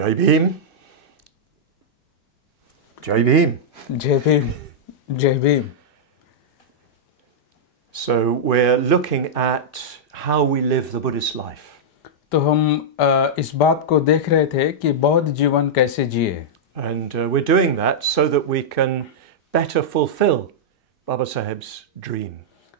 Jai Bhim. Jai Bhim. जय भीम जय Bhim. So we're looking at how we live the Buddhist life. तो हम इस बात को देख रहे थे कि बौद्ध जीवन कैसे जिए. And we're doing that so that we can better fulfill Baba Saheb's dream.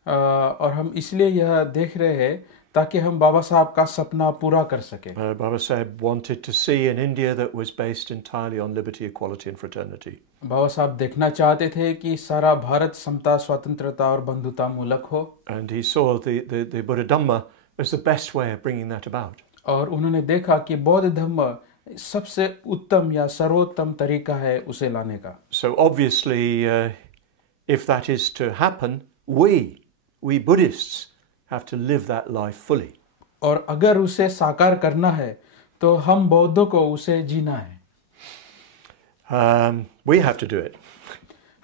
और हम इसलिए यह देख रहे हैं ताकि हम बाबा साहब का सपना पूरा कर सकें. Baba Saheb wanted to see an India that was based entirely on liberty, equality and fraternity. बाबा साहब देखना चाहते थे कि सारा भारत समता, स्वतंत्रता और बंधुता मूलक हो. And he saw the Buddha Dhamma as the best way of bringing that about. और उन्होंने देखा कि बौद्ध धम्म सबसे उत्तम या सर्वोत्तम तरीका है उसे लाने का. So obviously, if that is to happen, we Buddhists have to live that life fully. और अगर उसे साकार करना है तो हम बौद्धों को उसे जीना है. We have to do it.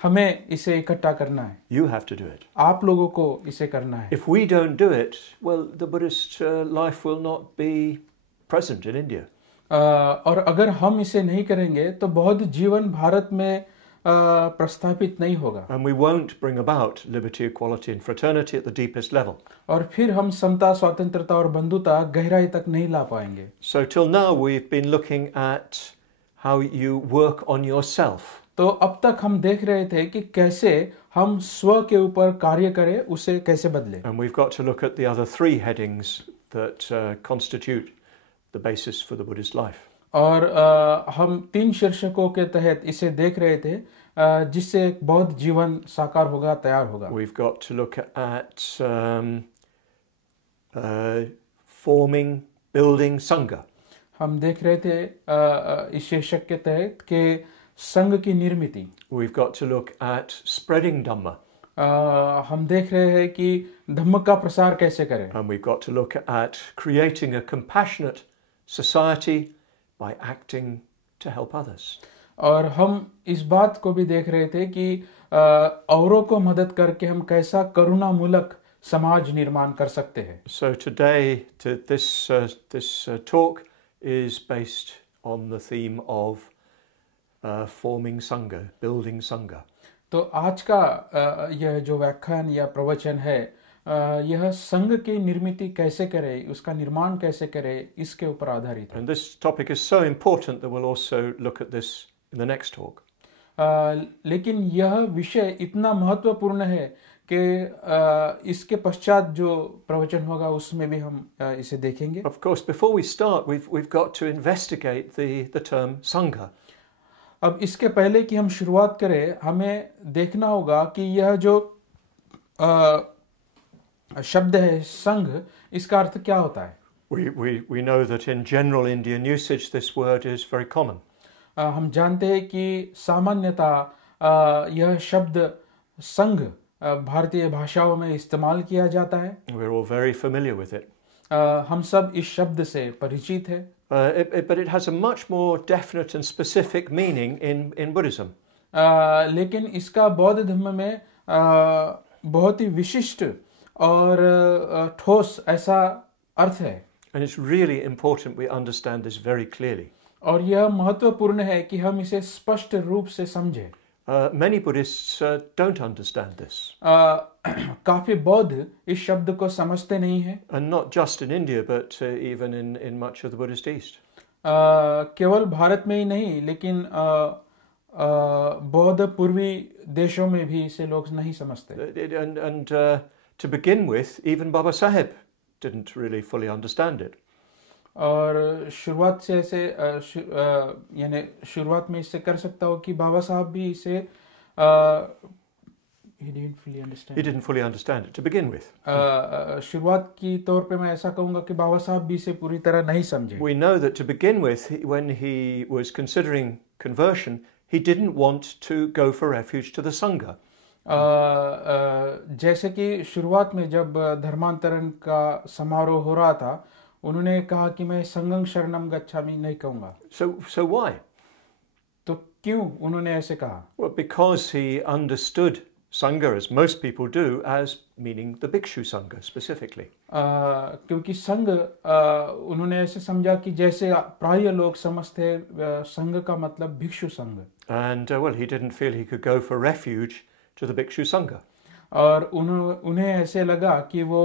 हमें इसे इकट्ठा करना है. You have to do it. आप लोगों को इसे करना है. If we don't do it, well, the Buddhist life will not be present in India. और अगर हम इसे नहीं करेंगे तो बौद्ध जीवन भारत में प्रस्थापित नहीं होगा. And we won't bring about liberty, equality and fraternity at the deepest level. और फिर हम समता, स्वतंत्रता और बंधुता गहराई तक नहीं ला पाएंगे. So till now we've been looking at how you work on yourself. तो अब तक हम देख रहे थे कि कैसे हम स्व के ऊपर कार्य करें, उसे कैसे बदलें. And we've got to look at the other three headings that constitute the basis for the Buddhist life. और हम 3 शीर्षकों के तहत इसे देख रहे थे जिससे एक बौद्ध जीवन साकार होगा, तैयार होगा. We've got to look at forming, building Sangha. हम देख रहे थे इस शीर्षक के तहत कि संघ की निर्मिति. We've got to look at spreading Dhamma. हम देख रहे हैं कि धम्म का प्रसार कैसे करें. And we've got to look at creating a compassionate society by acting to help others. और हम इस बात को भी देख रहे थे कि औरों को मदद करके हम कैसा करुणामूलक समाज निर्माण कर सकते हैं. So today, this talk is based on the theme of forming Sangha, building Sangha. तो आज का यह जो व्याख्यान या प्रवचन है यह संघ की निर्मिति कैसे करें, उसका निर्माण कैसे करें, इसके ऊपर आधारित है. And this topic is so important that we'll also look at this in the next talk. लेकिन यह विषय इतना महत्वपूर्ण है कि इसके पश्चात जो प्रवचन होगा उसमें भी हम इसे देखेंगे. Of course, before we start, we've got to investigate the term Sangha. अब इसके पहले कि हम शुरुआत करें, हमें देखना होगा कि यह जो शब्द है संघ, इसका अर्थ क्या होता है. We know that in general Indian usage this word is very common. हम जानते हैं कि सामान्यतः यह शब्द संघ भारतीय भाषाओं में इस्तेमाल किया जाता है. We're all very familiar with it. हम सब इस शब्द से परिचित हैं. But it has a much more definite and specific meaning in Buddhism. लेकिन इसका बौद्ध धर्म में बहुत ही विशिष्ट और ठोस ऐसा अर्थ है. And it's really important we understand this very clearly. और यह महत्वपूर्ण है कि हम इसे स्पष्ट रूप से समझें. Many Buddhists don't understand this. काफी बौद्ध इस शब्द को समझते नहीं हैं. And not just in India, but even in much of the Buddhist East. केवल भारत में ही नहीं, लेकिन बौद्ध पूर्वी देशों में भी इसे लोग नहीं समझते. And to begin with, even Baba Saheb didn't really fully understand it. और शुरुआत से ऐसे यानी शुरुआत में इससे कर सकता हो कि बाबा साहब भी इसे he didn't fully understand it to begin with. शुरुआत की तौर पे मैं ऐसा कहूँगा कि बाबा साहब भी इसे पूरी तरह नहीं समझे. We know that to begin with, when he was considering conversion, he didn't want to go for refuge to the Sangha. जैसे कि शुरुआत में जब धर्मांतरण का समारोह हो रहा था, उन्होंने कहा कि मैं संगं शरणम गच्छामि नहीं कहूँगा. So why? तो क्यों उन्होंने ऐसे कहा? Well, because he understood Sangha, as most people do, as meaning the Bhikshu Sangha specifically. क्योंकि संघ उन्होंने ऐसे समझा कि जैसे प्राय लोग समझते हैं संघ का मतलब भिक्षु संघ. And well, he didn't feel he could go for refuge to the Bhikshu Sangha. और उन्हें ऐसे लगा कि वो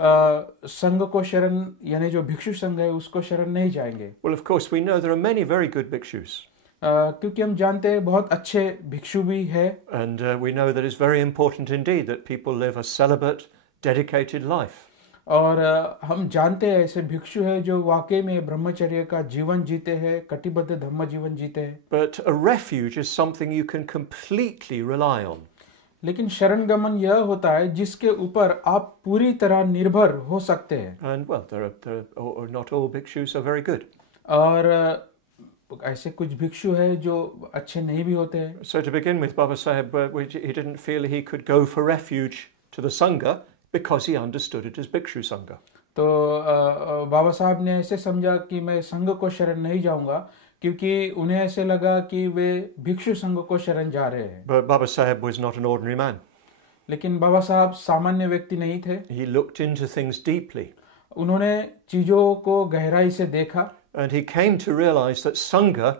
संघ को शरण यानी जो भिक्षु संघ है उसको शरण नहीं जाएंगे. Well, of course, we know there are many very good bhikshus. क्योंकि हम जानते हैं बहुत अच्छे भिक्षु भी है. And we know that it's very important indeed that people live a celibate, dedicated life. और हम जानते हैं ऐसे भिक्षु है जो वाकई में ब्रह्मचर्य का जीवन जीते हैं, कटिबद्ध धम्म जीवन जीते हैं. But a refuge is something you can completely rely on. लेकिन शरण गमन यह होता है जिसके ऊपर आप पूरी तरह निर्भर हो सकते हैं. And well, not all bhikshus are very good. और ऐसे कुछ भिक्षु है जो अच्छे नहीं भी होते हैं. So to begin with, Baba Sahib, he didn't feel he could go for refuge to the Sangha because he understood it as Bhikshu Sangha. तो बाबा साहब ने ऐसे समझा कि मैं संघ को शरण नहीं जाऊंगा क्योंकि उन्हें ऐसे लगा कि वे भिक्षु संघ को शरण जा रहे हैं. But Baba Sahib was not an ordinary man. लेकिन बाबा साहब सामान्य व्यक्ति नहीं थे. He looked into things deeply. उन्होंने चीजों को गहराई से देखा. And he came to realize that Sangha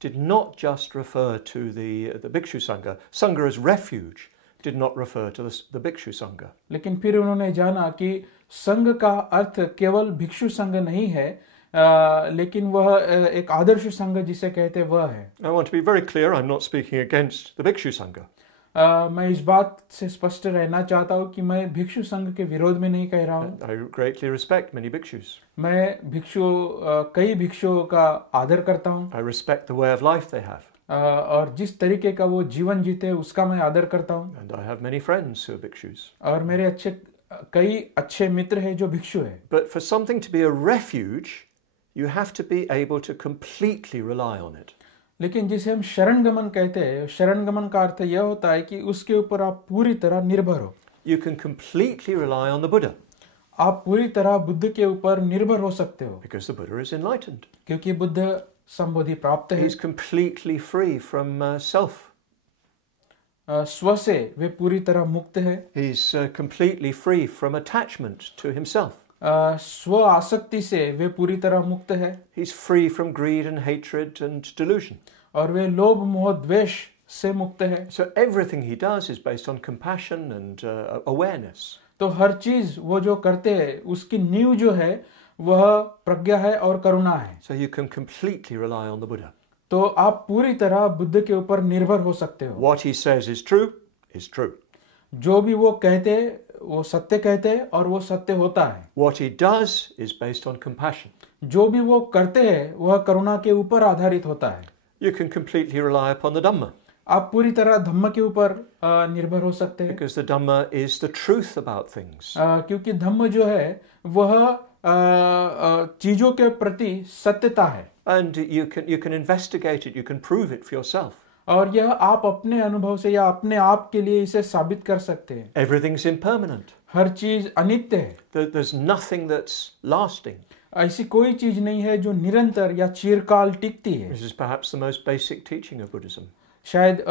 did not just refer to the Bhikshu Sangha. Sangha as refuge did not refer to the Bhikshu Sangha. लेकिन फिर उन्होंने जाना कि संघ का अर्थ केवल भिक्षु संघ नहीं है, लेकिन वह एक आदर्श संघ जिसे कहते वह है. I want to be very clear, I'm not speaking against the Bhikshu Sangha. मैं इस बात से स्पष्ट रहना चाहता हूँ कि मैं भिक्षु संघ के विरोध में नहीं कह रहा हूँ. I greatly respect many bhikshus. मैं कई भिक्षुओं का आदर करता हूँ. I respect the way of life they have. और जिस तरीके का वो जीवन जीते हैं उसका मैं आदर करता हूँ. And I have many friends who are bhikshus. और मेरे कई अच्छे मित्र हैं जो भिक्षु हैं. But for something to be a refuge, you have to be able to completely rely on it. लेकिन जिसे हम शरण गमन कहते हैं, शरण गमन का अर्थ यह होता है कि उसके ऊपर आप पूरी तरह निर्भर हो. You can completely rely on the Buddha. आप पूरी तरह बुद्ध के ऊपर निर्भर हो सकते हो. Because the Buddha is enlightened. क्योंकि बुद्ध संबोधि प्राप्त है. He's completely free from self. स्व से वे पूरी तरह मुक्त है. He's completely free from attachment to himself. स्व आसक्ति से वे पूरी तरह मुक्त है. He's free from greed and hatred and delusion. और वे लोभ मोह द्वेष से मुक्त है. So everything he does is based on compassion and awareness. तो हर चीज वो जो करते हैं उसकी नींव जो है वह प्रज्ञा है और करुणा है. So you can completely rely on the Buddha. तो आप पूरी तरह बुद्ध के ऊपर निर्भर हो सकते हो. What he says is true. जो भी वो कहते हैं वो सत्य कहते हैं और वो सत्य होता है. What he does is based on compassion. जो भी वो करते हैं वह करुणा के ऊपर आधारित होता है. You can completely rely upon the Dhamma. आप पूरी तरह धम्म के ऊपर निर्भर हो सकते हैं. Because the Dhamma is the truth about things. क्योंकि धम्म जो है वह चीजों के प्रति सत्यता है. And you can investigate it, you can prove it for yourself. और यह आप अपने अनुभव से या अपने आप के लिए इसे साबित कर सकते हैं. Everything's impermanent. हर चीज अनित्य है. There's nothing that's lasting. ऐसी कोई चीज नहीं है जो निरंतर या चिरकाल टिकती है. This is perhaps the most basic teaching of Buddhism. शायद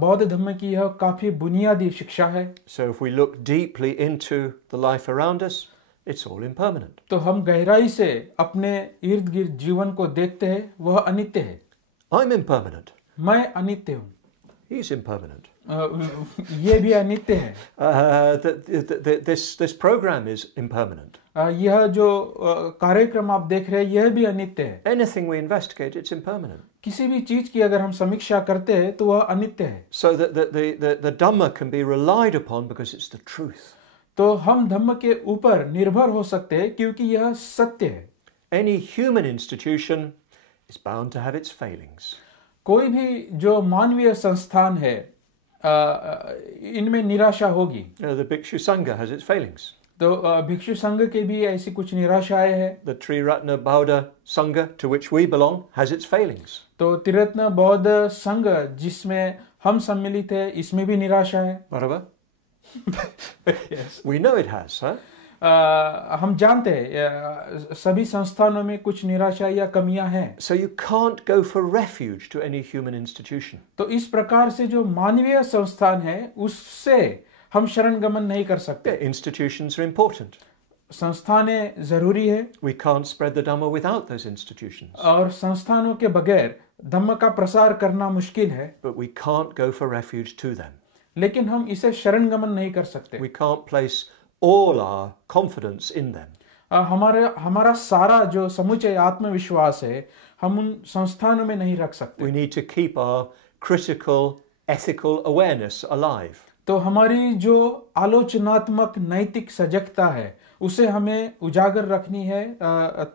बौद्ध धर्म की यह काफी बुनियादी शिक्षा है. So if we look deeply into the life around us, it's all impermanent. तो हम गहराई से अपने इर्द गिर्द जीवन को देखते हैं, वह अनित्य है. I'm impermanent. मैं अनित्य हूँ. He's impermanent. ये भी अनित्य है. This program is impermanent. यह जो कार्यक्रम आप देख रहे हैं यह भी अनित्य है. Anything we investigate, it's impermanent. किसी भी चीज की अगर हम समीक्षा करते हैं तो वह अनित्य है. So that the Dhamma can be relied upon because it's the truth. तो हम धम्म के ऊपर निर्भर हो सकते हैं क्योंकि यह सत्य है. Any human institution is bound to have its failings. कोई भी जो मानवीय संस्थान है इनमें निराशा होगी. The Bhikshu Sangha has its failings. तो भिक्षु संघ के भी ऐसी कुछ निराशाएं हैं. The Triratna Bauddha Sangha to which we belong has its failings. तो त्रिरत्न बौद्ध संघ जिसमें हम सम्मिलित हैं इसमें भी निराशा है. Barabar? Yes. We know it has, huh? हम जानते हैं सभी संस्थानों में कुछ निराशा या कमियां हैं. So you can't go for refuge to any human institution. तो इस प्रकार से जो मानवीय संस्थान है उससे हम शरण गमन नहीं कर सकते. Yeah, institutions are important. संस्थानें जरूरी है. We can't spread the Dhamma without those institutions. और संस्थानों के बगैर धम्म का प्रसार करना मुश्किल है. But we can't go for refuge to them. लेकिन हम इसे शरण गमन नहीं कर सकते. We can't place all our confidence in them. हमारा सारा जो समुचय आत्मविश्वास है हम उन संस्थानों में नहीं रख सकते. We need to keep our critical, ethical awareness alive. तो हमारी जो आलोचनात्मक नैतिक सजगता है उसे हमें उजागर रखनी है,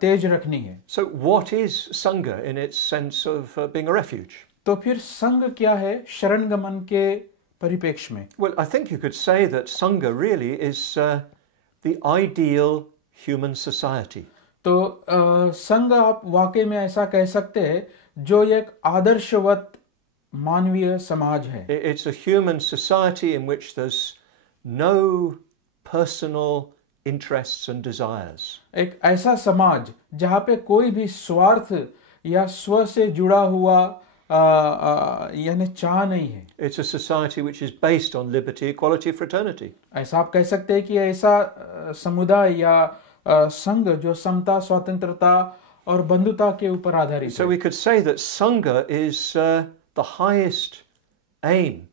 तेज रखनी है. So what is Sangha in its sense of being a refuge? तो फिर संघ क्या है शरण गमन के परिप्रेक्ष्य में? Well, I think you could say that Sangha really is the ideal human society. तो संघ आप वाकई में ऐसा कह सकते हैं जो एक आदर्शवत मानवीय समाज है. It's a human society in which there's no personal interests and desires. एक ऐसा समाज जहाँ पे कोई भी स्वार्थ या स्व से जुड़ा हुआ यानी चाह नहीं है. It's a society which is based on liberty, equality, fraternity. ऐसा आप कह सकते हैं कि ऐसा समुदाय या संघ जो समता, स्वतंत्रता और बंधुता के ऊपर आधारित है. So we could say that Sangha is the highest aim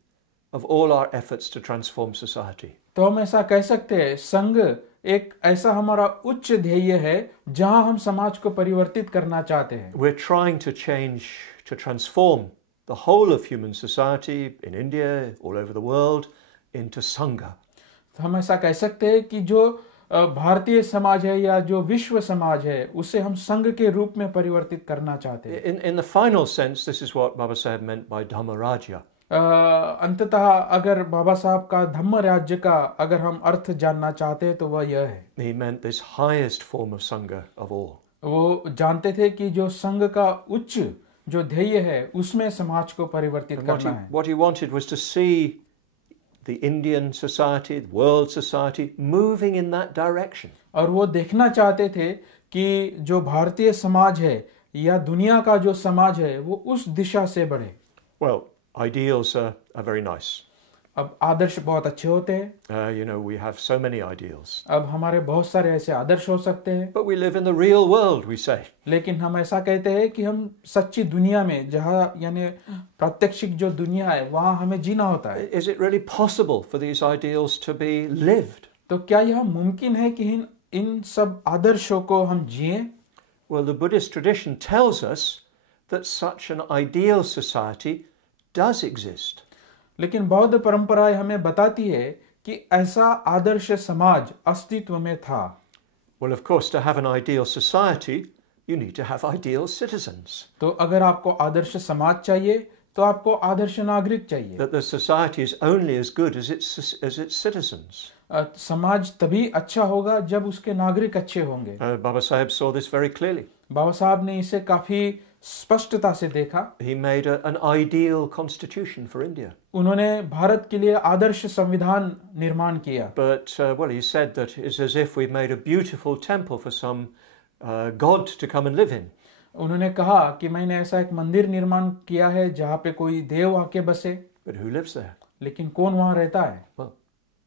of all our efforts to transform society. तो हम ऐसा कह सकते हैं संघ एक ऐसा हमारा उच्च ध्येय है जहां हम समाज को परिवर्तित करना चाहते हैं. We're trying to change, to transform the whole of human society in India, all over the world, into Sangha. तो हम ऐसा कह सकते हैं कि जो भारतीय समाज है या जो विश्व समाज है उसे हम संघ के रूप में परिवर्तित करना चाहते हैं. In the final sense, this is what Baba Sahib meant by Dhamma Rajya. अंततः अगर बाबा साहब का धम्म राज्य का अगर हम अर्थ जानना चाहते हैं तो वह यह है. He meant this highest form of Sangha of all. वो जानते थे कि जो संघ का उच्च जो ध्येय है उसमें समाज को परिवर्तित करना है. What he wanted was to see the Indian society, the world society moving in that direction. और वो देखना चाहते थे कि जो भारतीय समाज है या दुनिया का जो समाज है वो उस दिशा से बढ़े. Well, ideals are very nice. अब आदर्श बहुत अच्छे होते हैं. You know, we have so many ideals. अब हमारे बहुत सारे ऐसे आदर्श हो सकते हैं. But we live in the real world, we say. लेकिन हम ऐसा कहते हैं कि हम सच्ची दुनिया में जहाँ यानी प्रात्यक्षिक जो दुनिया है वहाँ हमें जीना होता है. Is it really possible for these ideals to be lived? तो क्या यह मुमकिन है कि इन सब आदर्शों को हम जिएं? Well, the Buddhist tradition tells us that such an ideal society does exist. लेकिन बौद्ध परंपराएं हमें बताती है कि ऐसा आदर्श समाज अस्तित्व में था. Well, of course, to have an ideal society, you need to have ideal citizens. तो अगर आपको आदर्श समाज चाहिए तो आपको आदर्श नागरिक चाहिए. That the society is only as good as its citizens. समाज तभी अच्छा होगा जब उसके नागरिक अच्छे होंगे. Baba Sahib saw this very clearly. बाबा साहब ने इसे काफी स्पष्टता से देखा. He made an ideal constitution for India. उन्होंने भारत के लिए आदर्श संविधान निर्माण किया. But well, he said that it's as if we've made a beautiful temple for some god to come and live in. उन्होंने कहा कि मैंने ऐसा एक मंदिर निर्माण किया है जहाँ पे कोई देव आके बसे. But who lives there? लेकिन कौन वहाँ रहता है? Well,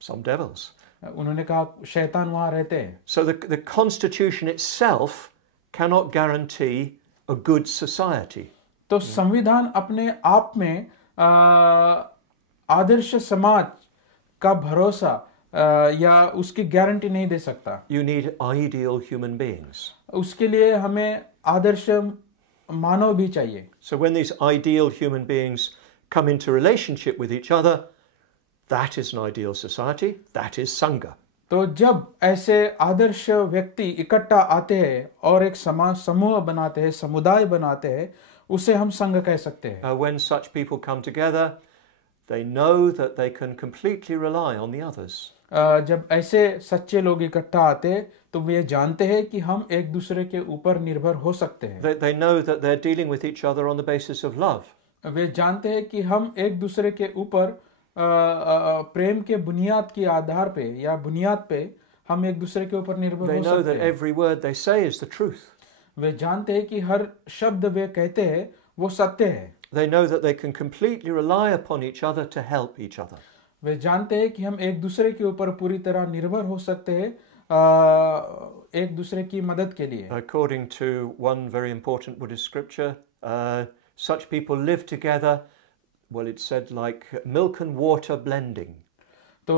some devils. उन्होंने कहा शैतान वहाँ रहते हैं. So the constitution itself cannot guarantee a good society. तो संविधान अपने आप में आदर्श समाज का भरोसा या उसकी गारंटी नहीं दे सकता. You need ideal human beings. उसके लिए हमें आदर्श मानव भी चाहिए. So when these ideal human beings come into relationship with each other, that is an ideal society, that is Sangha. तो जब ऐसे आदर्श व्यक्ति इकट्ठा आते हैं और एक समाज समूह बनाते हैं, समुदाय बनाते हैं, उसे हम संघ कह सकते हैं. When such people come together, they know that they can completely rely on the others. जब ऐसे सच्चे लोग इकट्ठा आते हैं तो वे जानते हैं कि हम एक दूसरे के ऊपर निर्भर हो सकते हैं. They know that they're dealing with each other on the basis of love. वे जानते हैं कि हम एक दूसरे के ऊपर प्रेम के बुनियाद के आधार पे या बुनियाद पे हम एक दूसरे के ऊपर निर्भर They हो know सकते that हैं। every word they say is the truth. वे जानते हैं कि हर शब्द वे कहते हैं वो सत्य है। They know that they can completely rely upon each other to help each other. वे जानते हैं कि हम एक दूसरे के ऊपर पूरी तरह निर्भर हो सकते हैं एक दूसरे की मदद के लिए। According to one very important Buddhist scripture, such people live together, well, it's said like milk and water blending. तो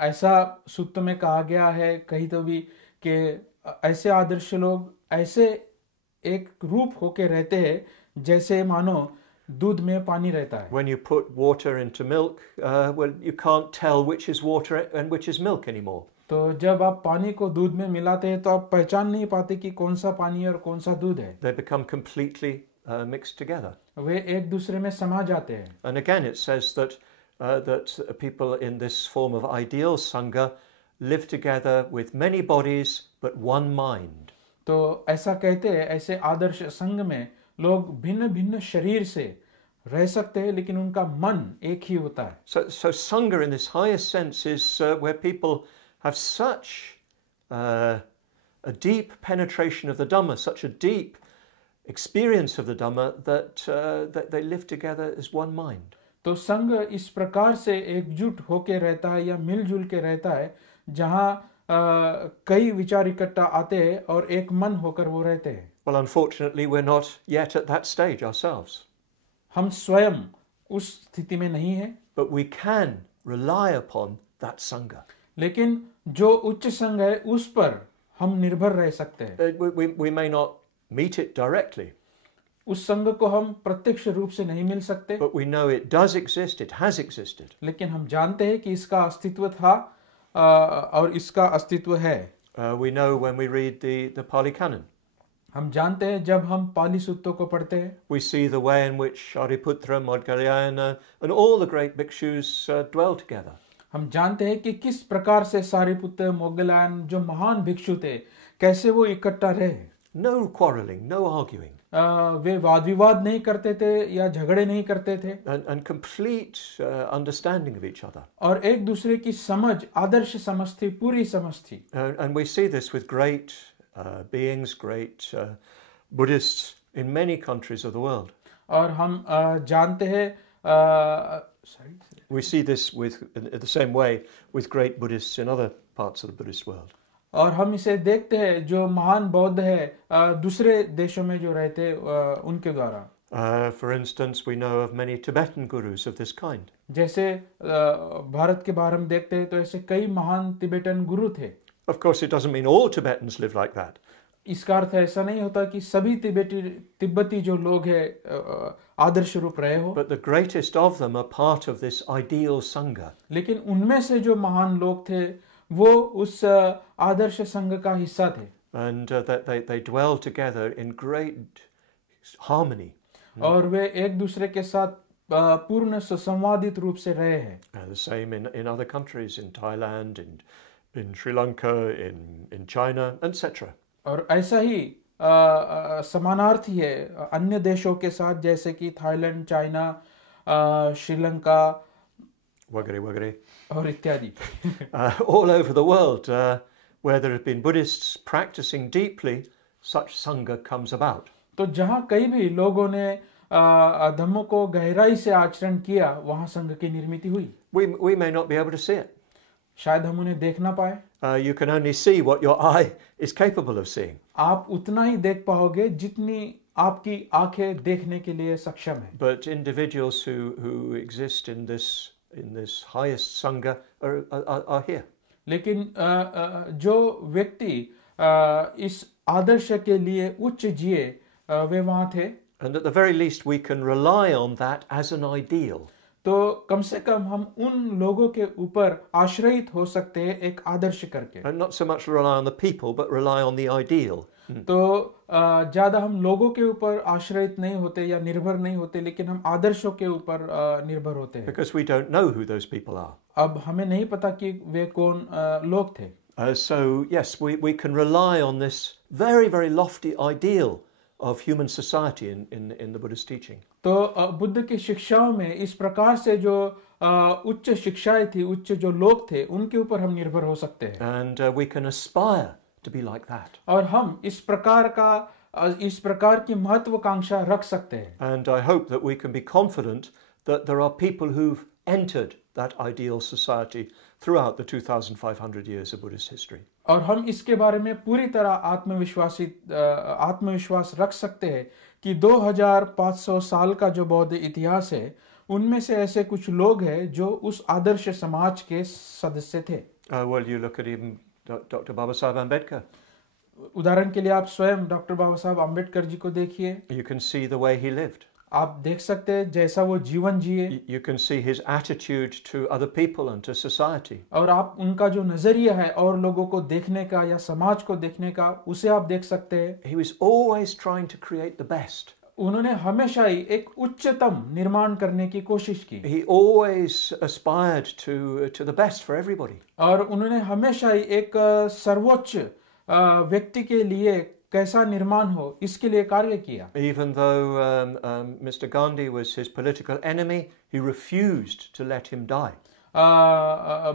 ऐसा सूत्र में कहा गया है कहीं तो भी कि ऐसे आदर्श लोग ऐसे एक रूप होके रहते हैं जैसे मानो दूध में पानी रहता है। When you put water into milk, well, you can't tell which is water and which is milk anymore. तो जब आप पानी को दूध में मिलाते हैं तो आप पहचान नहीं पाते कि कौन सा पानी और कौन सा दूध है। They become completely mixed together. वे एक दूसरे में समा जाते हैं। And again, it says that that people in this form of ideal Sangha live together with many bodies but one mind. तो ऐसा कहते हैं ऐसे आदर्श संघ में लोग भिन्न भिन्न शरीर से रह सकते हैं लेकिन उनका मन एक ही होता है। So Sangha in this highest sense is where people have such a deep penetration of the Dhamma, such a deep experience of the Dhamma that they live together as one mind. तो संघ इस प्रकार से एकजुट होके रहता है या मिलजुल के रहता है जहाँ कई विचार इकट्ठा आते हैं और एक मन होकर वो रहते हैं। Well, unfortunately, we're not yet at that stage ourselves. हम स्वयं उस स्थिति में नहीं है, But we can rely upon that Sangha. लेकिन जो उच्च संघ है उस पर हम निर्भर रह सकते हैं। We may not meet it directly, उस संघ को हम प्रत्यक्ष रूप से नहीं मिल सकते, but we know it does exist, it has existed. लेकिन हम जानते हैं कि इसका अस्तित्व था और इसका अस्तित्व है। We know when we read the Pali Canon. हम जानते हैं जब हम पाली सूक्तों को पढ़ते हैं, We see the way in which Shariputra, Maudgalyayana and all the great bhikshus dwell together. हम जानते हैं कि किस प्रकार से सारिपुत्र मोगलायन जो महान भिक्षु थे कैसे वो इकट्ठा रहे। No quarreling, no arguing. वे वाद विवाद नहीं करते थे या झगड़े नहीं करते थे And complete understanding of each other. और एक दूसरे की समझ आदर्श समझ थी, पूरी समझ थी। And we see this with great beings, great Buddhists in many countries of the world. और हम जानते हैं We see this in the same way with great Buddhists in other parts of the Buddhist world. और हम इसे देखते हैं जो महान बौद्ध है दूसरे देशों में जो रहते उनके द्वारा। For instance, we know of many Tibetan gurus of this kind. जैसे भारत के बाहर हम देखते हैं तो ऐसे कई महान तिब्बतन गुरु थे। Of course, it doesn't mean all Tibetans live like that. इसका अर्थ ऐसा नहीं होता कि सभी तिब्बती जो लोग हैं आदर्श रूप रहे हो, But the greatest of them are part of this ideal Sangha. लेकिन उनमें से जो महान लोग थे वो उस आदर्श संघ का हिस्सा थे। And that they dwell together in great harmony. और वे एक दूसरे के साथ पूर्ण सुसंवादित रूप से रहे हैं। The same in other countries, in Thailand, in Sri Lanka, in China, etc. और ऐसा ही समानार्थी है अन्य देशों के साथ जैसे कि थाईलैंड, चाइना, श्रीलंका Wagare. और इत्यादि। All over the world, where there have been Buddhists practicing deeply, such Sangha comes about. तो जहाँ कई भी लोगों ने धम्मों को गहराई से आचरण किया वहाँ संघ की निर्मित हुई। We may not be able to see it. शायद हम उन्हें देख ना पाए। You can only see what your eye is capable of seeing. आप उतना ही देख पाओगे जितनी आपकी आंखें देखने के लिए सक्षम है। But individuals who exist in this highest Sangha are here. लेकिन जो व्यक्ति इस आदर्श के लिए उच्च जिए वे वहाँ थे। And at the very least we can rely on that as an ideal. तो कम से कम हम उन लोगों के ऊपर आश्रयित हो सकते हैं एक आदर्श करके। And not so much rely on the people, but rely on the ideal. तो ज्यादा हम लोगों के ऊपर आश्रयित नहीं होते या निर्भर नहीं होते, लेकिन हम आदर्शों के ऊपर निर्भर होते हैं। Because we don't know who those people are. अब हमें नहीं पता कि वे कौन लोग थे। So yes, we can rely on this very, very lofty ideal of human society in the Buddhist teaching. तो बुद्ध की शिक्षाओं में इस प्रकार से जो उच्च शिक्षाएं थी, उच्च जो लोग थे, उनके ऊपर हम निर्भर हो सकते हैं। And we can aspire to be like that. और हम इस प्रकार की महत्वाकांक्षा रख सकते हैं। And I hope that we can be confident that there are people who've entered that ideal society throughout the 2,500 years of Buddhist history. और हम इसके बारे में पूरी तरह आत्मविश्वास रख सकते हैं कि 2500 साल का जो बौद्ध इतिहास है, उनमें से ऐसे कुछ लोग हैं जो उस आदर्श समाज के सदस्य थे। Well, you look at even Dr. Babasaheb Ambedkar. उदाहरण के लिए आप स्वयं डॉक्टर बाबा साहब अम्बेडकर जी को देखिए। You can see the way he lived. आप देख सकते हैं जैसा वो जीवन जिए, You can see his attitude to other people and to society. और आप उनका जो नजरिया है और लोगों को देखने का या समाज को देखने का, उसे आप देख सकते हैं। He was always trying to create the best. उन्होंने हमेशा ही एक उच्चतम निर्माण करने की कोशिश की, He always aspired to the best for everybody. और उन्होंने हमेशा ही एक सर्वोच्च व्यक्ति के लिए कैसा निर्माण हो, इसके लिए कार्य किया। Even though Mr. Gandhi was his political enemy, he refused to let him die.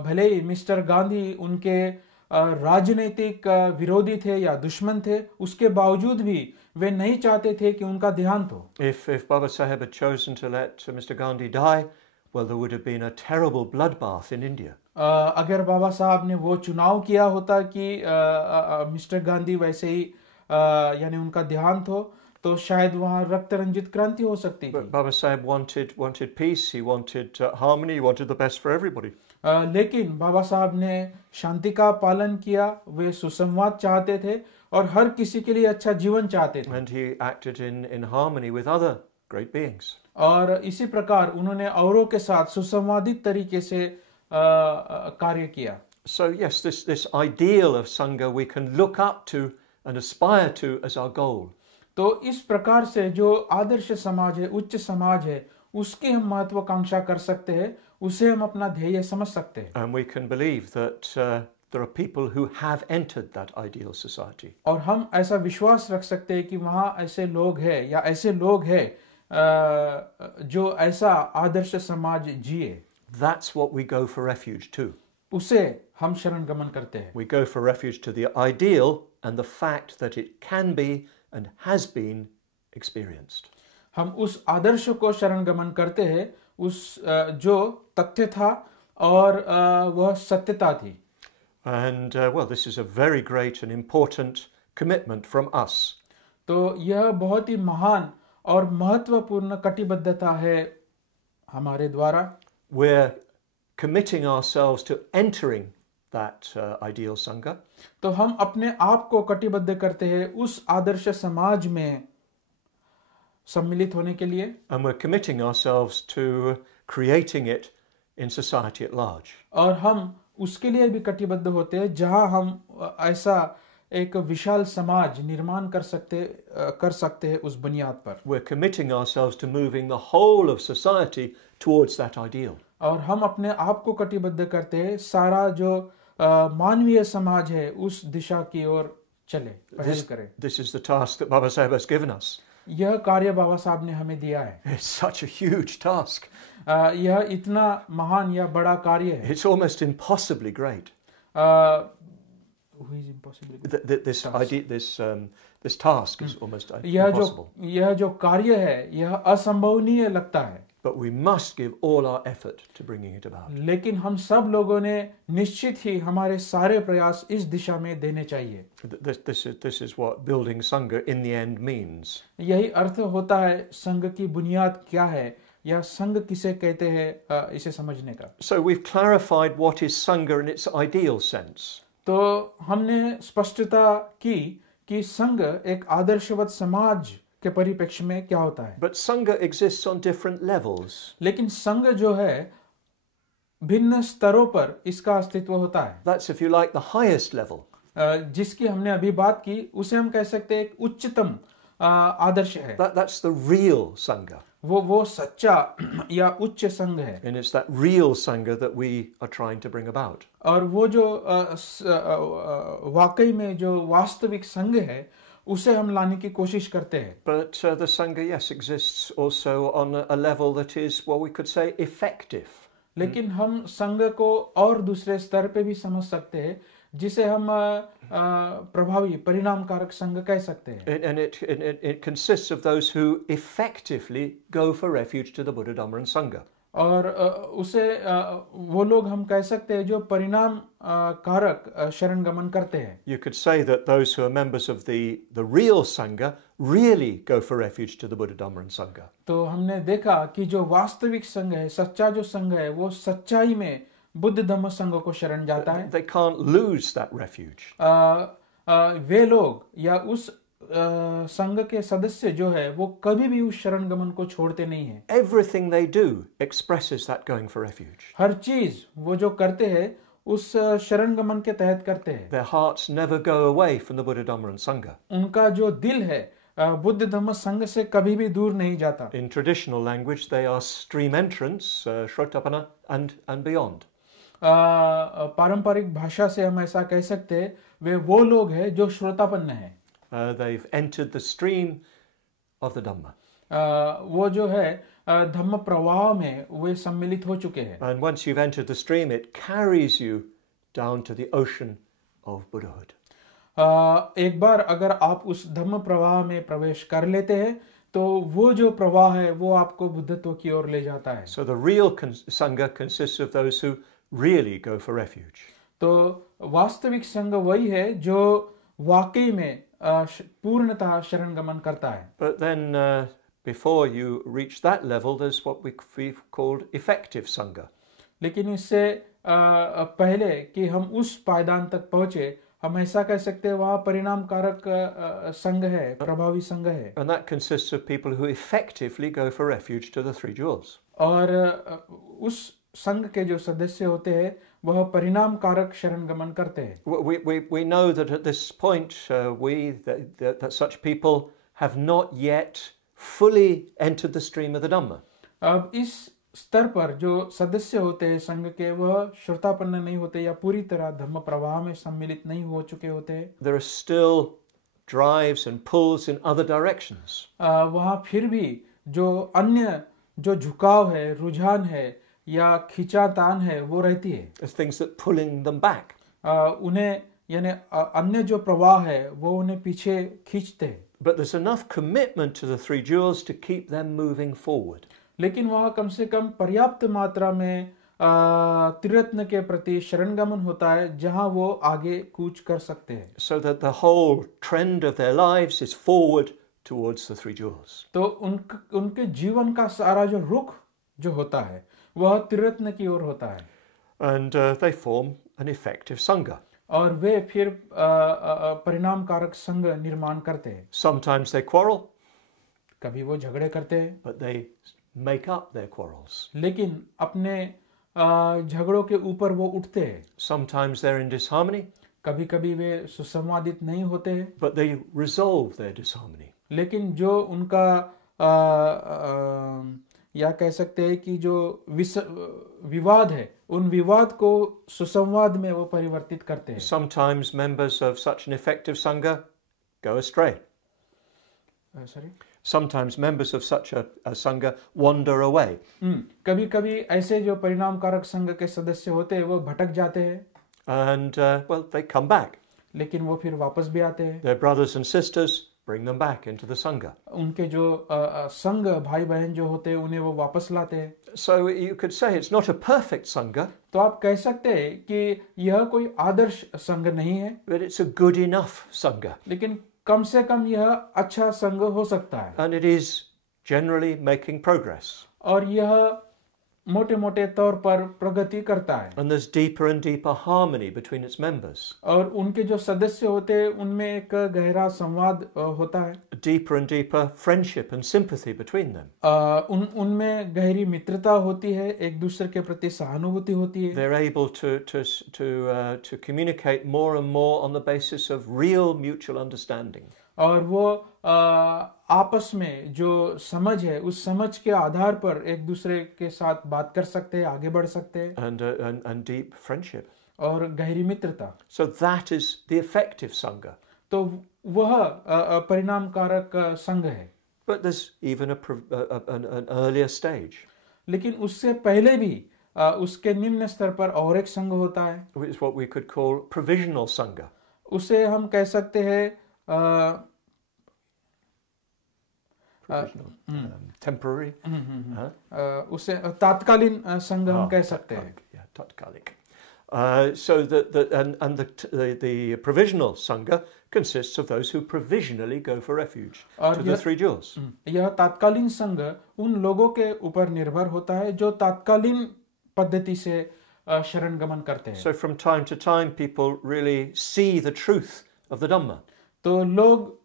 भले ही मिस्टर गांधी उनके राजनीतिक विरोधी थे या दुश्मन थे, उसके बावजूद भी वे नहीं चाहते थे कि उनका देहांत हो। If Baba Saheb had chosen to let Mr. Gandhi die, well, there would have been a terrible bloodbath in India. अगर बाबा साहब ने वो चुनाव किया होता कि मिस्टर गांधी वैसे ही यानी उनका देहांत हो, तो शायद वहाँ रक्त रंजित क्रांति हो सकती थी। But Baba Saheb wanted peace, he wanted harmony, he wanted the best for everybody. लेकिन बाबा साहब ने शांति का पालन किया, वे सुसंवाद चाहते थे और हर किसी के लिए अच्छा जीवन चाहते थे। And he acted in harmony with other great beings. और इसी प्रकार उन्होंने औरों के साथ सुसंवादित तरीके से कार्य किया। So yes, this ideal of Sangha we can look up to and aspire to as our goal. तो इस प्रकार से जो आदर्श समाज है, उच्च समाज है, उसकी हम महत्वाकांक्षा कर सकते हैं, उसे हम अपना ध्येय समझ सकते हैं। And we can believe that there are people who have entered that ideal society. और हम ऐसा विश्वास रख सकते हैं कि वहाँ ऐसे लोग हैं या ऐसे लोग हैं जो ऐसा आदर्श समाज जिए। That's what we go for refuge to. उसे हम शरण गमन करते हैं। We go for refuge to the ideal and the fact that it can be and has been experienced. हम उस आदर्श को शरण गमन करते हैं, उस जो तथ्य था और वह सत्यता थी। And well, this is a very great and important commitment from us. तो यह बहुत ही महान और महत्वपूर्ण कटिबद्धता है हमारे द्वारा। We're committing ourselves to entering that ideal Sangha. तो हम अपने आप को कटिबद्ध करते हैं उस आदर्श समाज में सम्मिलित होने के लिए। And we're committing ourselves to creating it in society at large. और हम उसके लिए भी कटिबद्ध होते हैं जहां हम ऐसा एक विशाल समाज निर्माण कर सकते हैं उस बुनियाद पर। We're committing ourselves to moving the whole of society towards that ideal. और हम अपने आप को कटिबद्ध करते हैं सारा जो मानवीय समाज है उस दिशा की ओर चले, पहल करें। This is the task that Baba Saheb has given us. यह कार्य बाबा साहब ने हमें दिया है। It's such a huge task. यह इतना महान या बड़ा कार्य है। It's almost impossibly great. This task is almost impossible. यह जो कार्य है यह असंभवनीय लगता है। But we must give all our effort to bringing it about. लेकिन हम सब लोगों ने निश्चित ही हमारे सारे प्रयास इस दिशा में देने चाहिए। This is what building Sangha in the end means. यही अर्थ होता है संघ की बुनियाद क्या है या संघ किसे कहते हैं, इसे समझने का। So we've clarified what is Sangha in its ideal sense. तो हमने स्पष्टता की कि संघ एक आदर्शवत समाज के परिप्रेक्ष्य में क्या होता है। But Sangha exists on different levels. लेकिन संघ जो है भिन्न स्तरों पर इसका अस्तित्व होता है। That's, if you like, the highest level. जिसकी हमने अभी बात की उसे हम कह सकते हैं एक उच्चतम आदर्श है। That's the real Sangha. वो सच्चा या उच्च संघ है। And it's that real Sangha that we are trying to bring about. और वो जो वाकई में जो वास्तविक संघ है उसे हम लाने की कोशिश करते हैं। But the Sangha, yes, exists also on a level that is what we could say effective. लेकिन हम संघ को और दूसरे स्तर पे भी समझ सकते हैं, जिसे हम प्रभावी परिणामकारक संघ कह सकते हैं। And it consists of those who effectively go for refuge to the Buddha, Dhamma and Sangha. और उसे वो लोग हम कह सकते हैं जो परिणाम कारक शरण गमन करते हैं। You could say that those who are members of the real Sangha really go for refuge to the Buddha, Dhamma and Sangha. तो हमने देखा कि जो वास्तविक संघ है, सच्चा जो संघ है, वो सच्चाई में बुद्ध धम्म संघ को शरण जाता है। They can't lose that refuge. वे लोग या उस संघ के सदस्य जो है वो कभी भी उस शरण गमन को छोड़ते नहीं है। Everything they do expresses that going for refuge. हर चीज वो जो करते हैं उस शरण गमन के तहत करते हैं। Their hearts never go away from the Buddha, Dhamma and Sangha. उनका जो दिल है बुद्ध धम्म संघ से कभी भी दूर नहीं जाता। In traditional language, they are stream entrants, Shrotapana and beyond. पारंपरिक भाषा से हम ऐसा कह सकते हैं, वे वो लोग हैं जो श्रोतापन्न हैं। They've entered the stream of the Dhamma. वो जो है धम्म प्रवाह में वे सम्मिलित हो चुके हैं। And once you've entered the stream, it carries you down to the ocean of Buddhahood. एक बार अगर आप उस धम्म प्रवाह में प्रवेश कर लेते हैं तो वो जो प्रवाह है वो आपको बुद्धत्व की ओर ले जाता है। So the real Sangha consists of those who really go for refuge. तो वास्तविक संघ वही है जो वाकई में पूर्णतः शरण गमन करता है। But then before you reach that level, there's what we've called effective Sangha. लेकिन इससे पहले कि हम उस पायदान तक पहुंचे, हम ऐसा कह सकते हैं वहाँ परिणामकारक संघ है, प्रभावी संघ है। And that consists of people who effectively go for refuge to the three jewels. और उस संघ के जो सदस्य होते हैं वह परिणामकारक शरण गमन करते हैं। We know that at this point that such people have not yet fully entered the stream of the Dhamma. अब इस स्तर पर जो सदस्य होते हैं संघ के, वह श्रोतापन्न नहीं होते या पूरी तरह धम्म प्रवाह में सम्मिलित नहीं हो चुके होते हैं। There are still drives and pulls in other directions. वहाँ फिर भी जो अन्य जो झुकाव है, रुझान है या खिंचातान है वो रहती है। There's things that pulling them back. उन्हें यानी अन्य जो प्रवाह है वो उन्हें पीछे खींचते हैं। But there's enough commitment to the three jewels to keep them moving forward. लेकिन वहाँ कम से कम पर्याप्त मात्रा में त्रिरत्न के प्रति शरणगमन होता है जहाँ वो आगे कूच कर सकते हैं। So that the whole trend of their lives is forward towards the three jewels. तो उनके जीवन का सारा जो रुख जो होता है वह त्रिरत्न की ओर होता है। And they form an effective Sangha. और वे फिर परिणामकारक संघ निर्माण करते हैं। Sometimes they quarrel, कभी वो झगड़े करते हैं, but they make up their quarrels. लेकिन अपने झगड़ों के ऊपर वो उठते हैं। Sometimes they're in disharmony, कभी कभी वे सुसंवादित नहीं होते हैं, but they resolve their disharmony. लेकिन जो उनका या कह सकते हैं कि जो विवाद है, उन विवाद को सुसंवाद में वो परिवर्तित करते हैं। Sometimes members of such an effective Sangha go astray. Sometimes members of such a Sangha wander away. कभी कभी ऐसे जो परिणामकारक संघ के सदस्य होते हैं वो भटक जाते हैं। And well, they come back. लेकिन वो फिर वापस भी आते हैं। Their brothers and sisters bring them back into the Sangha. उनके जो संघ भाई बहन जो होते हैं उन्हें वो वापस लाते हैं। So you could say it's not a perfect Sangha. तो आप कह सकते हैं कि यह कोई आदर्श संघ नहीं है, But it's a good enough Sangha. लेकिन कम से कम यह अच्छा संघ हो सकता है। And it is generally making progress. और यह मोटे मोटे तौर पर प्रगति करता है। And there's deeper and deeper harmony between its members. और उनके जो सदस्य होते हैं उनमें एक गहरा संवाद होता है। A deeper and deeper friendship and sympathy between them. उनमें गहरी मित्रता होती है, एक दूसरे के प्रति सहानुभूति होती है। They're able to communicate more and more on the basis of real mutual understanding. और वो आपस में जो समझ है उस समझ के आधार पर एक दूसरे के साथ बात कर सकते हैं, आगे बढ़ सकते हैं। And deep friendship. और गहरी मित्रता। So that is the effective Sangha. तो वह परिणामकारक संघ है। But there's even an earlier stage. लेकिन उससे पहले भी उसके निम्न स्तर पर और एक संघ होता है, which is what we could call provisional Sangha. उसे हम कह सकते हैं Provisional, temporary. उसे तात्कालीन संघ हम कह सकते हैं. Yeah, tatkalik. So the provisional Sangha consists of those who provisionally go for refuge to the three jewels. यह तात्कालीन संघ उन लोगों के ऊपर निर्भर होता है जो तात्कालीन पद्धति से शरण गमन करते हैं. So from time to time people really see the truth of the Dhamma. तो लोग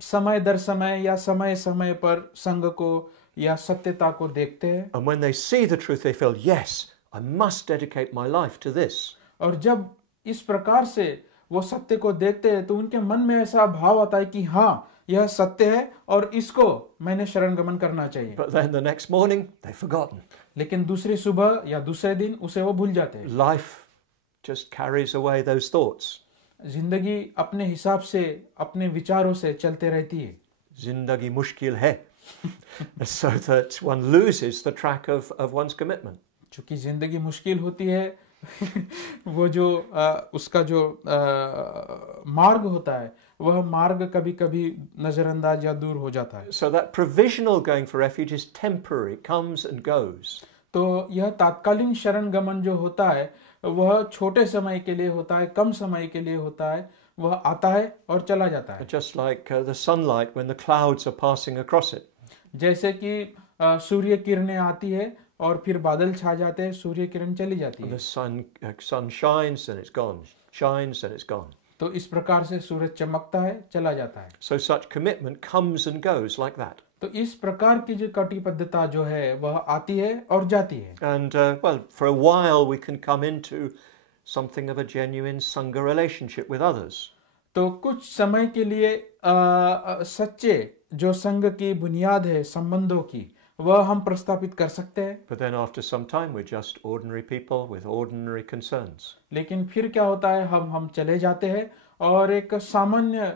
समय दर समय या समय समय पर संघ को या सत्यता को देखते हैं. And when they see the truth, they feel, yes, I must dedicate my life to this. और जब इस प्रकार से वो सत्य को देखते हैं तो उनके मन में ऐसा भाव आता है कि हाँ, यह सत्य है और इसको मैंने शरण गमन करना चाहिए. But then the next morning, they've forgotten. लेकिन दूसरी सुबह या दूसरे दिन उसे वो भूल जाते हैं. Life just carries away those thoughts. जिंदगी अपने हिसाब से, अपने विचारों से चलते रहती है. Zindagi mushkil hai. So that one loses the track of one's commitment. चूंकि जिंदगी मुश्किल होती है वो जो उसका जो मार्ग होता है वह मार्ग कभी कभी नजरअंदाज या दूर हो जाता है. So that provisional going for refuge is temporary, comes and goes. तो यह तात्कालीन शरण गमन जो होता है वह छोटे समय के लिए होता है, कम समय के लिए होता है, वह आता है और चला जाता है. Just like the sunlight when the clouds are passing across it. जैसे कि सूर्य किरणें आती है और फिर बादल छा जाते हैं, सूर्य किरण चली जाती है. The sun shines and it's gone, shines and it's gone. तो इस प्रकार से सूरज चमकता है, चला जाता है. So such commitment comes and goes like that. तो इस प्रकार की जो कटिबद्धता जो है वह आती है और जाती है. And well, for a while we can come into something of a genuine Sangha relationship with others. तो कुछ समय के लिए सच्चे जो संघ की बुनियाद है संबंधों की वह हम प्रस्तापित कर सकते हैं. But then after some time we're just ordinary people with ordinary concerns. लेकिन फिर क्या होता है, हम चले जाते हैं और एक सामान्य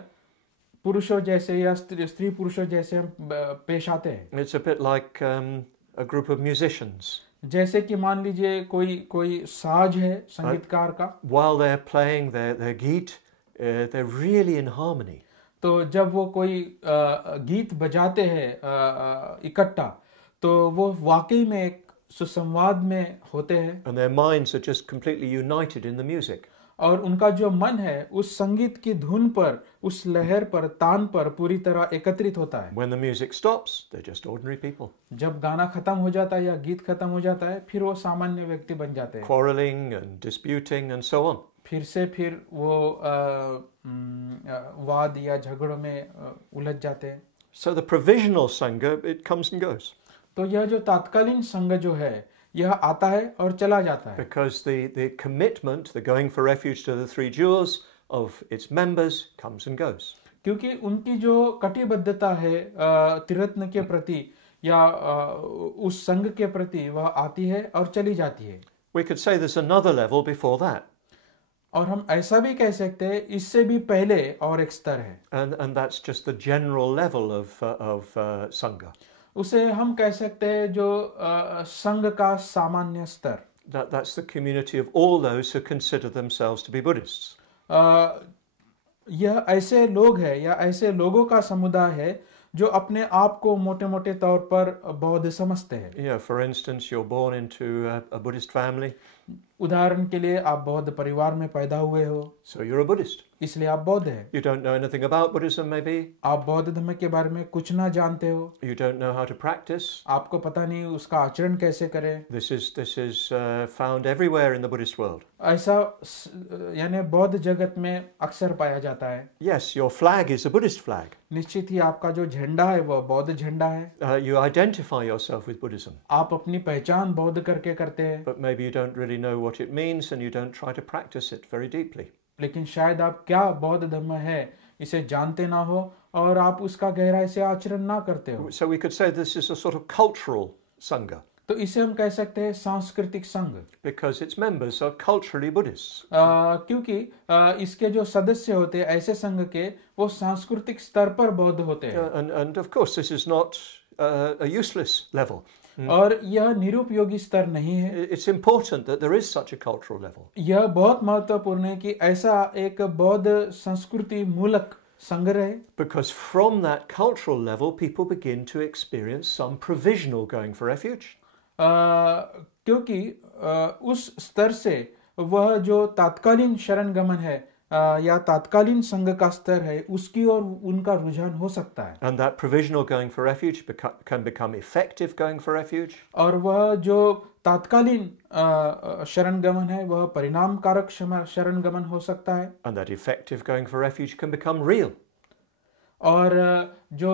पुरुषों जैसे या स्त्री पुरुषों जैसे हम पेश आते हैं. It's a bit like a group of musicians. जैसे कि मान लीजिए कोई साज है संगीतकार का. While they're playing their geet, they're really in harmony. तो जब वो कोई गीत बजाते हैं इकट्ठा तो वो वाकई में एक सुसंवाद में होते हैं. And their minds are just completely united in the music. और उनका जो मन है उस संगीत की धुन पर, उस लहर पर, तान पर पूरी तरह एकत्रित होता है. When the music stops, they're just ordinary people. जब गाना खत्म हो जाता है या गीत खत्म हो जाता है फिर वो सामान्य व्यक्ति बन जाते हैं. Quarreling and disputing and so on. फिर वो वाद या झगड़ों में उलझ जाते हैं. So the provisional Sangha, it comes and goes. तो यह जो तात्कालीन संघ जो है यह आता है और चला जाता है. Because the commitment, the going for refuge to the three jewels of its members comes and goes. क्योंकि उनकी जो कटिबद्धता है त्रिरत्न के प्रति या उस संघ के प्रति वह आती है और चली जाती है. We could say there's another level before that. और हम ऐसा भी कह सकते हैं इससे भी पहले और एक स्तर है. And that's just the general level of Sangha. उसे हम कह सकते हैं जो संघ का सामान्य स्तर. That's the community of all those who consider themselves to be Buddhists. यह ऐसे लोग हैं या ऐसे लोगों का समुदाय है जो अपने आप को मोटे मोटे तौर पर बौद्ध समझते हैं. Yeah, for instance, you're born into a Buddhist family. उदाहरण के लिए आप बौद्ध परिवार में पैदा हुए हो, So you're a Buddhist. इसलिए आप बौद्ध हैं. You don't know anything about Buddhism, maybe. आप बौद्ध धर्म के बारे में कुछ ना जानते हो. You don't know how to practice. आपको पता नहीं उसका आचरण कैसे करें. This is found everywhere in the Buddhist world. ऐसा यानी बौद्ध जगत में अक्सर पाया जाता है. Yes, your flag is a Buddhist flag. निश्चित ही आपका जो झंडा है वह बौद्ध झंडा है. You identify yourself with Buddhism. आप अपनी पहचान बौद्ध करके करते हैं. But maybe you don't really know what it means and you don't try to practice it very deeply. लेकिन शायद आप क्या बौद्ध धर्म है इसे जानते ना हो और आप उसका गहराई से आचरण ना करते हो. So we could say this is a sort of cultural Sangha. तो इसे हम कह सकते हैं सांस्कृतिक संघ. Because its members are culturally Buddhists. क्योंकि इसके जो सदस्य होते हैं ऐसे संघ के वो सांस्कृतिक स्तर पर बौद्ध होते हैं. And of course this is not a useless level. और यह निरुपयोगी स्तर नहीं है। It's important that there is such a cultural level. यह बहुत महत्वपूर्ण है कि ऐसा एक बौद्ध संस्कृति मूलक संघ रहे, Because from that cultural level, people begin to experience some provisional going for refuge. क्योंकि उस स्तर से वह जो तात्कालीन शरण गमन है या तात्कालीन संघ का स्तर है, उसकी ओर उनका रुझान हो सकता है। And that provisional going for refuge can become effective going for refuge. और वह जो तात्कालीन शरण गमन है वह परिणामकारक शरण गमन हो सकता है। And that effective going for refuge can become real. और जो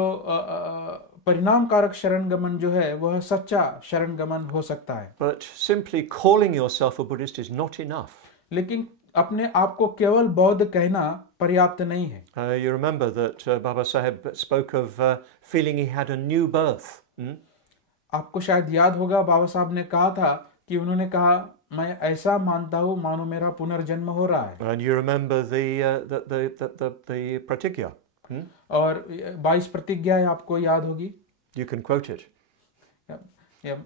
परिणामकारक शरण गमन जो है वह सच्चा शरण गमन हो सकता है। But simply calling yourself a Buddhist is not enough. लेकिन अपने आप को केवल बौद्ध कहना पर्याप्त नहीं है। You remember that Baba Sahib spoke of feeling he had a new birth. आपको शायद याद होगा बाबा साहब ने कहा था कि उन्होंने कहा मैं ऐसा मानता हूँ मानो मेरा पुनर्जन्म हो रहा है। And you remember the pratigya. और 22 प्रतिज्ञाएं आपको याद होगी। You can quote it.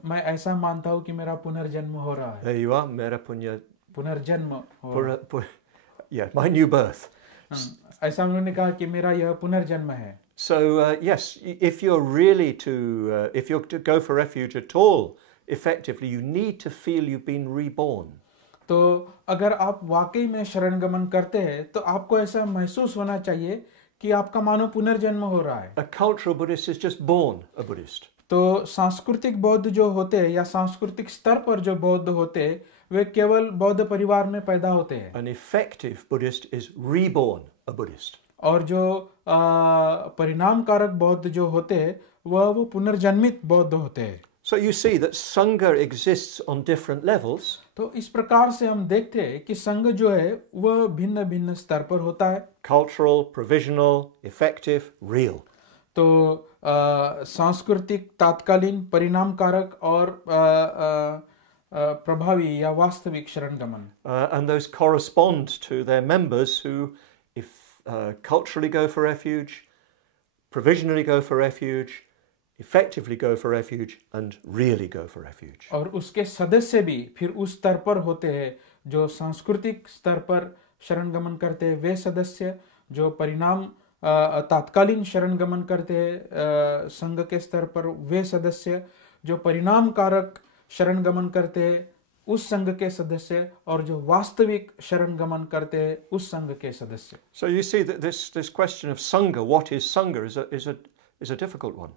मैं ऐसा मानता हूँ कि मेरा पुनर्जन्म हो रहा है। There you are, mera punya. पुनर्जन्म हो रहा है। Yeah, my new birth. ऐसा उन्होंने कहा कि मेरा यह पुनर्जन्म है। So yes, if you're really if you're to go for refuge at all, effectively, you need to feel you've been reborn. तो अगर आप वाकई में शरण गमन करते हैं तो आपको ऐसा महसूस होना चाहिए कि आपका मानो पुनर्जन्म हो रहा है। A cultural Buddhist is just born a Buddhist. तो सांस्कृतिक बौद्ध जो होते हैं या सांस्कृतिक स्तर पर जो बौद्ध होते हैं वे केवल बौद्ध परिवार में पैदा होते हैं। An effective Buddhist is reborn a Buddhist. और जो परिणामकारक बौद्ध जो होते हैं वो पुनर्जन्मित बौद्ध होते हैं। So you see that Sangha exists on different levels. तो इस प्रकार से हम देखते हैं कि संघ जो है वह भिन्न भिन्न स्तर पर होता है। Cultural, provisional, effective, real. तो सांस्कृतिक, तात्कालीन, परिणामकारक और प्रभावी या वास्तविक शरण गमन। And those correspond to their members who, if culturally go for refuge, provisionally go for refuge, effectively go for refuge, and really go for refuge. और उसके सदस्य भी फिर उस स्तर पर होते हैं जो सांस्कृतिक स्तर पर शरण गमन करते हैं, वे सदस्य जो परिणाम तात्कालीन शरण गमन करते हैं संघ के स्तर पर, वे सदस्य जो परिणामकारक शरण गमन करते हैं उस संघ के सदस्य, और जो वास्तविक शरण गमन करते हैं उस संघ के सदस्य। So you see that this question of Sangha, what is Sangha, is a difficult one.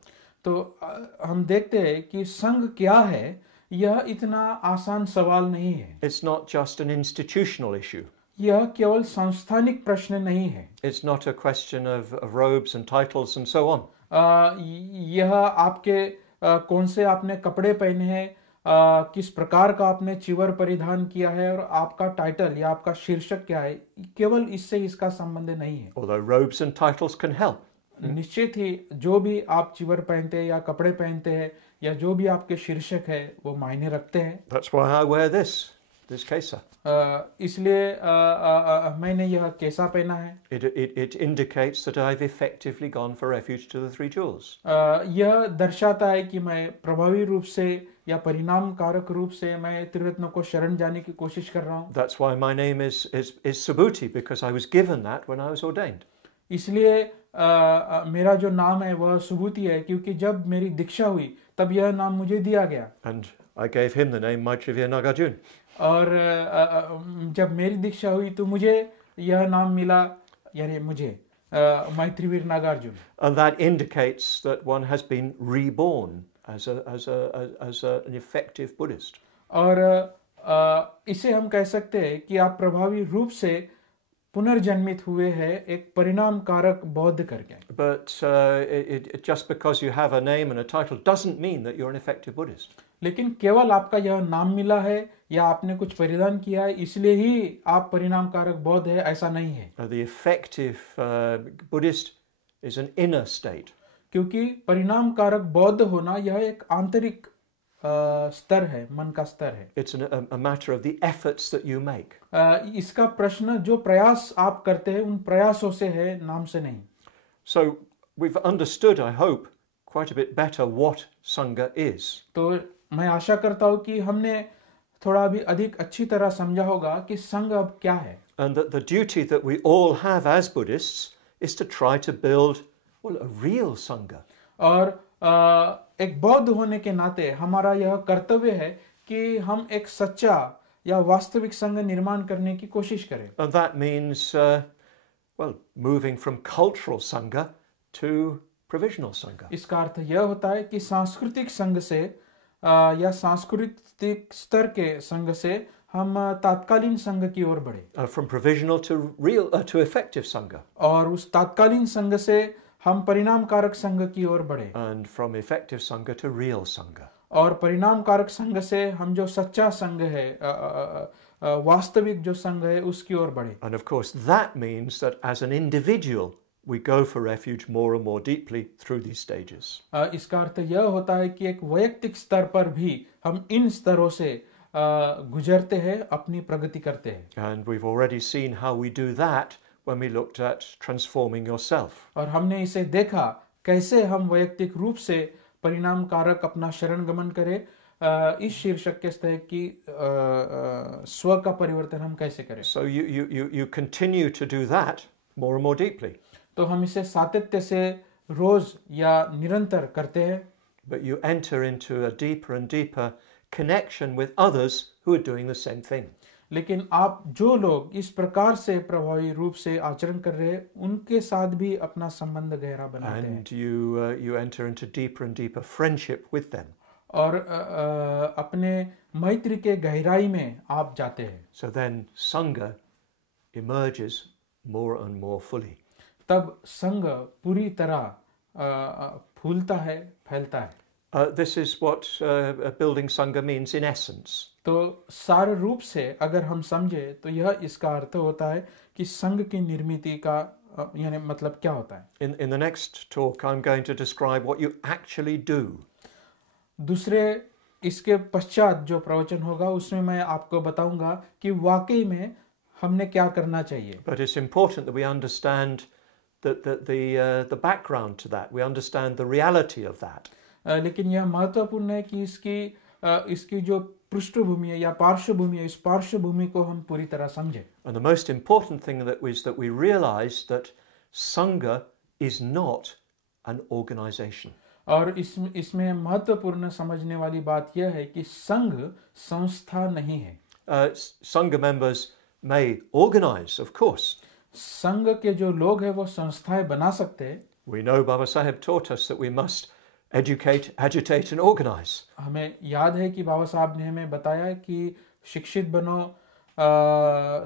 तो हम देखते हैं कि संघ क्या है, यह इतना आसान सवाल नहीं है। It's not just an institutional issue. यह केवल सांस्थानिक प्रश्न नहीं है। It's not a question of robes and titles and so on. यह आपके कौन से आपने कपड़े पहने हैं, किस प्रकार का आपने चिवर परिधान किया है और आपका टाइटल या आपका शीर्षक क्या है, केवल इससे इसका संबंध नहीं है। Although robes and titles can help. निश्चित ही जो भी आप चिवर पहनते हैं या कपड़े पहनते हैं या जो भी आपके शीर्षक है वो मायने रखते हैं। That's why I wear this kesa. इसलिए मैंने यह केसा पहना है। It indicates that I've effectively gone for refuge to the three jewels. यह दर्शाता है कि मैं प्रभावी रूप से या परिणामकारक रूप से मैं त्रिरत्नों को शरण जाने की कोशिश कर रहा हूँ। That's why my name is Subhuti, because I was given that when I was ordained. इसलिए मेरा जो नाम है वह सुबूति है, क्योंकि जब मेरी दीक्षा हुई तब यह नाम मुझे दिया गया। And I gave him the name Maitreya Nagarjuna. और जब मेरी दीक्षा हुई तो मुझे यह नाम मिला, यानी मुझे मैत्रीवीर Nagarjuna. And that indicates that one has been reborn as an effective Buddhist. और इसे हम कह सकते हैं कि आप प्रभावी रूप से पुनर्जन्मित हुए हैं एक परिणामकारक बौद्ध करके। But just because you have a name and a title doesn't mean that you're an effective Buddhist. लेकिन केवल आपका यह नाम मिला है या आपने कुछ परिधान किया है इसलिए ही आप परिणामकारक बौद्ध है, ऐसा नहीं है। The effective Buddhist is an inner state. क्योंकि परिणामकारक बौद्ध होना यह एक आंतरिक स्तर है, मन का स्तर है। It's a matter of the efforts that you make. इसका प्रश्न जो प्रयास आप करते हैं उन प्रयासों से है, नाम से नहीं। So we've understood, I hope, quite a bit better what Sangha is. तो मैं आशा करता हूँ कि हमने थोड़ा भी अधिक अच्छी तरह समझा होगा कि संघ अब क्या है. And that the duty that we all have as Buddhists is to try to build, well, a real Sangha. और एक बौद्ध होने के नाते हमारा यह कर्तव्य है कि हम एक सच्चा या वास्तविक संघ निर्माण करने की कोशिश करें. And that means, well, moving from cultural Sangha to provisional Sangha. इसका अर्थ यह होता है कि सांस्कृतिक संघ से या सांस्कृतिक स्तर के संघ से हम तात्कालीन संघ की ओर बढ़े. From provisional to real, to effective Sangha. और उस तात्कालीन संघ से हम परिणामकारक संघ की ओर बढ़े. And from effective Sangha to real Sangha. और परिणामकारक संघ से हम जो सच्चा संघ है, वास्तविक जो संघ है, उसकी ओर बढ़े. And of course that means that as an individual we go for refuge more and more deeply through these stages. इसका अर्थ यह होता है कि एक वैयक्तिक स्तर पर भी हम इन स्तरों से गुजरते हैं, अपनी प्रगति करते हैं. And we've already seen how we do that when we looked at transforming yourself. और हमने इसे देखा कैसे हम वैयक्तिक रूप से परिणाम कारक अपना शरण गमन करें. इस शीर्षक के तहत कि स्व का परिवर्तन हम कैसे करें. So you continue to do that more and more deeply. तो हम इसे सातत्य से रोज या निरंतर करते हैं. But you enter into a deeper and deeper connection with others who are doing the same thing. लेकिन आप जो लोग इस प्रकार से प्रभावी रूप से आचरण कर रहे हैं, उनके साथ भी अपना संबंध गहरा बनाते हैं. And you enter into deeper and deeper friendship with them. और अपने मैत्री के गहराई में आप जाते हैं. So then Sangha emerges more and more fully. तब संघ पूरी तरह फूलता है, फैलता है. This is what building Sangha means in essence. तो सार रूप से अगर हम समझे तो यह इसका अर्थ होता है कि संघ की निर्मित का यानी मतलब क्या होता है. In the next talk I'm going to describe what you actually do. दूसरे इसके पश्चात जो प्रवचन होगा उसमें मैं आपको बताऊंगा कि वाकई में हमने क्या करना चाहिए. But it's important that we understand the background to that. We understand the reality of that. लेकिन यह महत्वपूर्ण है कि इसकी जो पृष्ठभूमि है या पार्श्वभूमि है, इस पार्श्वभूमि को हम पूरी तरह समझें. And the most important thing that we realize that Sangha is not an organization. और इसमें महत्वपूर्ण समझने वाली बात यह है कि संघ संस्था नहीं है. Sangha members may organize, of course. संघ के जो लोग हैं वो संस्थाएं बना सकते हैं. We know Baba Sahib taught us that we must educate, agitate and organize. हमें याद है कि बाबा साहब ने हमें बताया कि शिक्षित बनो,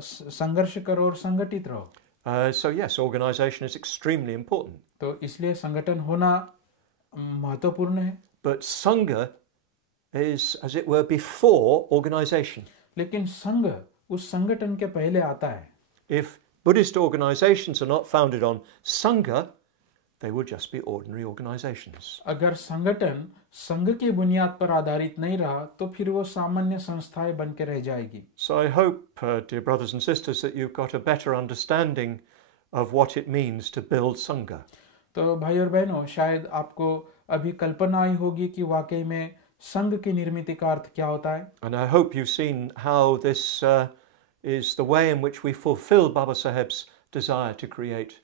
संघर्ष करो और संगठित रहो. So yes, organization is extremely important. तो इसलिए संगठन होना महत्वपूर्ण है. But Sangha is, as it were, before organization. लेकिन संघ उस संगठन के पहले आता है. If Buddhist organizations are not founded on Sangha, they would just be ordinary organizations. अगर संगठन संघ की बुनियाद पर आधारित नहीं रहा तो फिर वो सामान्य संस्थाएं बन के रह जाएगी. So I hope, dear brothers and sisters, that you've got a better understanding of what it means to build Sangha. तो भाई और बहनों, शायद आपको अभी कल्पना आई होगी कि वाकई में संघ की निर्मित का अर्थ क्या होता है. And I hope you've seen how this is the way in which we fulfill Baba Saheb's desire to create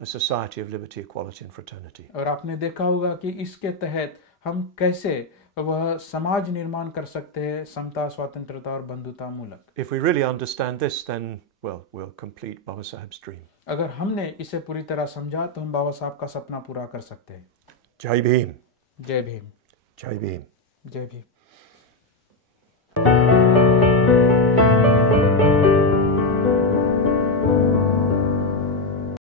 a society of liberty, equality and fraternity. और आपने देखा होगा कि इसके तहत हम कैसे वह समाज निर्माण कर सकते हैं, समता, स्वतंत्रता और बंधुता मूलक. If we really understand this, then, well, we'll complete Baba Saheb's dream. अगर हमने इसे पूरी तरह समझा तो हम बाबा साहब का सपना पूरा कर सकते हैं. Jai Bhim. जय भीम. Jai Bhim. जय भीम.